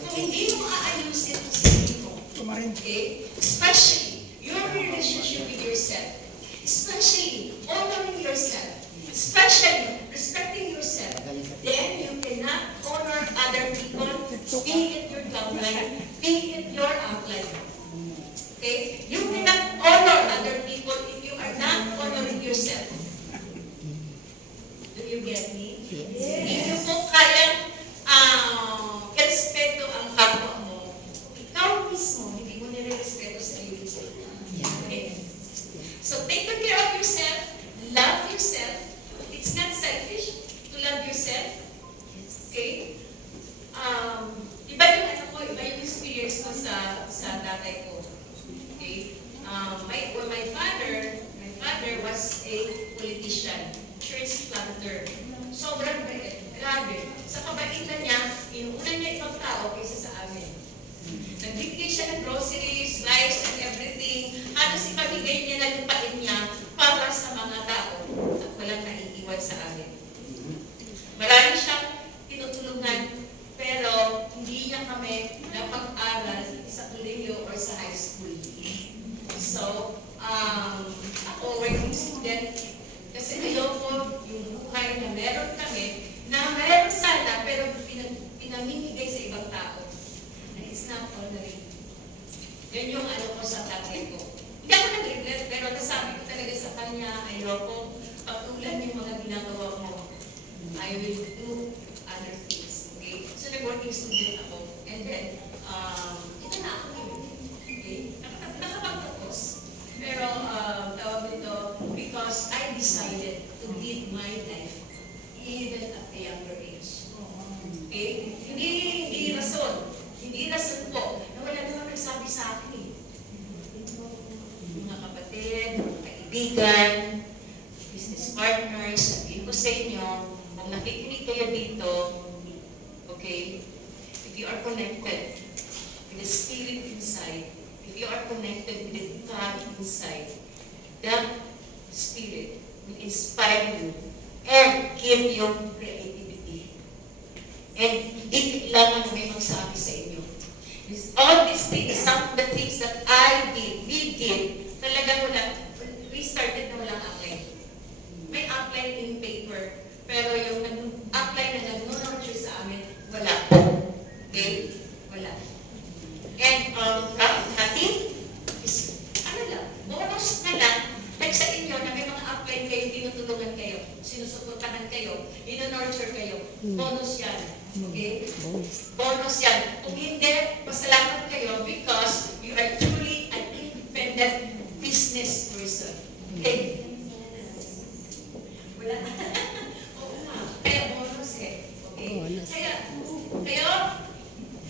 Kung hindi mo aayusin ang sarili mo, okay? Especially your relationship with yourself, especially honoring yourself, especially respecting yourself, then you cannot honor other people, be it your downline, be it your upline. Okay? You cannot honor other people if you are not honoring yourself. Do you get me? Yes. Hindi mo kayang respeto ang kapwa mo. Ikaw mismo, hindi mo nire-respeto sa iyo. Okay? So take good care of yourself, love yourself. It's not selfish to love yourself. Okay? Iba yung ano ko, iba yung experience ko sa tatay ko. Okay? My father was a politician, church planter. Sobrang grabe. Sa kabaitan niya, inuunan niya ibang tao kaysa sa amin. Nagbigay siya ng groceries, rice, and everything. Halos ipamigay niya na lupain niya para sa mga tao at walang naiiwan sa amin. Marami siyang tinutulungan, pero hindi niya kami napag-aral sa kolehiyo or sa high school. So, ako, working student, kasi ayoko yung buhay na meron kami, na meron sana, pero pinamimigay sa ibang tao. And it's not honoring. Yan yung ano ko sa tatay ko. Hindi ako nag-regret, pero nasabi ko talaga sa kanya, ayoko, patulan yung mga ginagawa mo. I will do other things. Okay? So, nag-working student ako. And then, ito na ako yun. Okay? Nakapagtapos. Pero, tawag nito, because I decided to lead my life even at a younger age. Okay? Hindi rason. Hindi rason po na wala naman nagsabi sa akin eh. Mga kapatid, mga kaibigan, business partners, sabihin ko sa inyo, kung nakikinig kayo dito, okay, if you are connected with the spirit inside, if you are connected with the God inside, that spirit will inspire you and give you creativity. And hindi kailangan may magsabi sa inyo. All these things, some of the things that I did, we did, talagang we started na walang outline. May outline in paper, pero yung outline na nag-nurture sa amin, wala. Okay? Wala. And natin is, ano lang, bonus na lang, like sa inyo na may mga upline kayo, tinutulungan kayo, sinusuportahan kayo, ino-nurture kayo. Bonus yan. Okay? Bonus yan. Kung hindi, pasalamat kayo because you are truly an independent business person. Okay? Wala. Oo nga. Kaya bonus eh. Okay? Kaya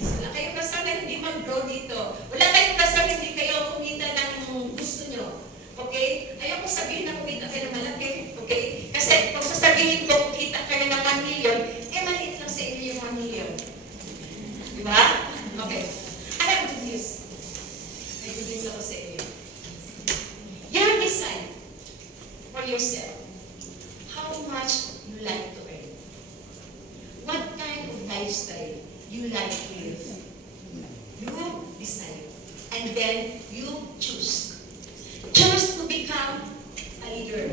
wala kayong kasal na hindi mag-grow dito. Wala kayong kasal na hindi kayo kumita ng gusto nyo. Okay? Ayoko sabihin na kumita kayo ng malaki. Okay? Kasi kung sasabihin ko kumita kayo ng 1 million, maliit lang sa inyo yung 1 million. Diba? Okay. I have good news. May good news ako sa inyo. You decide for yourself how much you like to earn. What kind of lifestyle you like to live. You decide. And then you choose. Choose to become a leader.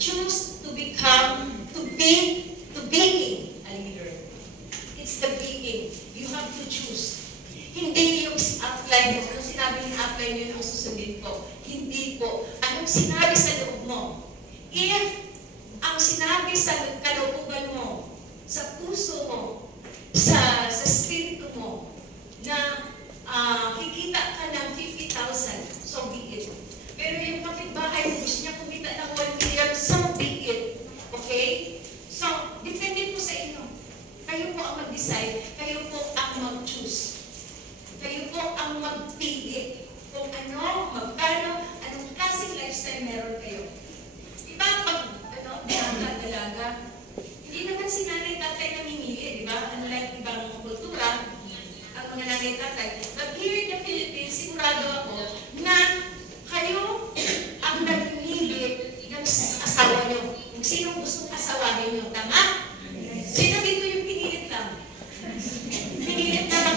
Choose to become, to be a leader. It's the being. You have to choose. Hindi yung upline mo. Anong sinabi ng upline yun ang susundin ko? Hindi po. Anong sinabi sa loob mo? If ang sinabi sa kalooban mo, sa puso mo, sa spirito mo, na kikita ka ng 50,000, so be it. Pero yung kapitbahay mo, gusto niya kumita ng 1 million, so be it. Okay? So, depende po sa inyo. Kayo po ang mag-decide, kayo po ang mag-choose. Kayo po ang magpili kung ano, magkano, anong klaseng lifestyle meron kayo. Iba pag, dalaga, hindi naman si nanay tatay namimili, di ba? Unlike ibang kultura, ang mga nanay tatay. But here in the Philippines, sigurado ako na kayo ang namimili ng asawa nyo. Kung sinong gustong asawahin nyo, tama? Sino dito yung pinilit lang? Pinilit na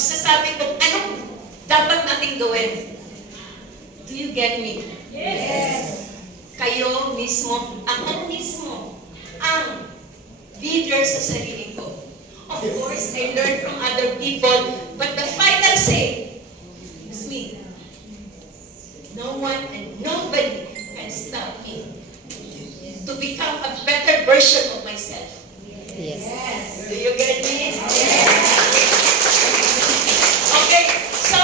magsasabi kung anong dapat nating gawin. Do you get me? Yes. Kayo mismo, ako mismo, ang leader sa sarili ko. Of course, I learn from other people, but the final say is me. No one and nobody can stop me to become a better version of myself. Yes. Do you get me? Okay, so,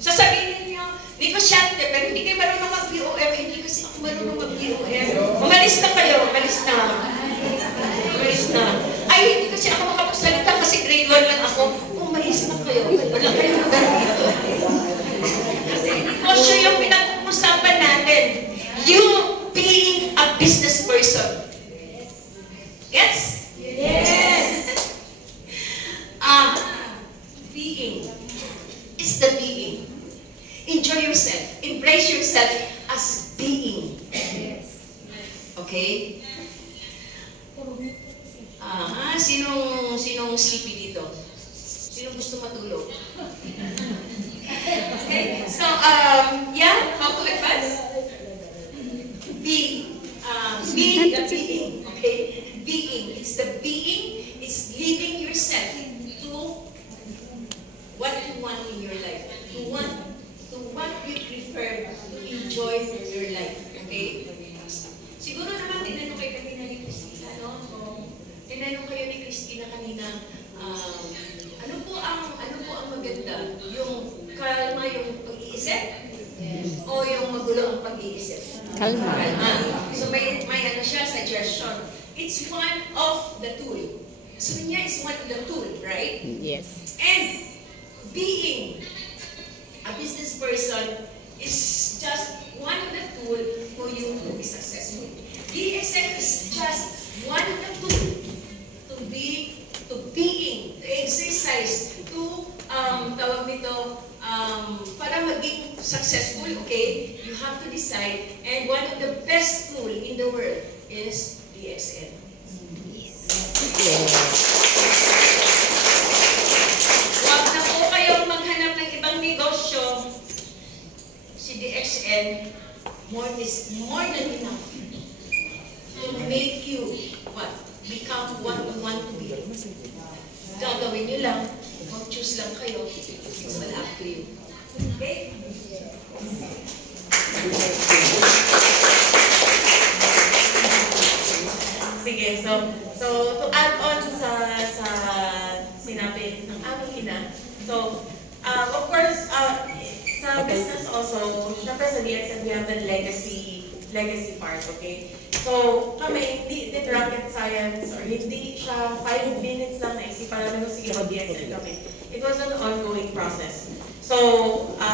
sasabihin niyo, negosyante, pero hindi kayo marunong mag-BOM, hindi kasi ako marunong mag-BOM. Umalis na kayo, umalis na. Umalis na. Ay, hindi kasi ako makapagsalita kasi grade 1 lang ako. Umalis na kayo. Wala kayong lugar dito. Kasi negosyo yung pinag-uusapan natin. You being a business person. Yes? Yes. Being is the being. Enjoy yourself. Embrace yourself as being. Okay? Sinong sleepy dito? Sinong gusto matulog? Okay? So, yeah, how to advance? Be the being. Okay? Being. It's the being. It's leading yourself to what you want in your life. To what you prefer to enjoy your life. Okay? Siguro naman tinanong kayo kanina ni Christina, no? Tinanong kayo ni Christina kanina, ano po ang maganda? Yung kalma yung pag-iisip? O yung magulo ang pag-iisip? Kalma. So may ano siya, suggestion. It's one of the tool. So niya is one of the tool, right? Yes. And being a business person is just one of the tool for you to be successful. DSM is just one of the tool to being, to exercise, to tawag nito, para maging successful, okay, you have to decide, and one of the best tool in the world is DSM. Huwag na po kayong maghanap ng ibang negosyo. Si DXN is more than enough to make you what? Become what you want to be. Gagawin nyo lang, mag-choose lang kayo, it's all up to you. Okay? Sige, so to add on sa sinabi ng aming ina, so of course, sa business also, syempre sa DXN we have the legacy part, okay? So, kami, hindi rocket science or hindi siya 5 minutes lang naisipan namin, sige, mag-DXN kami. It was an ongoing process. So,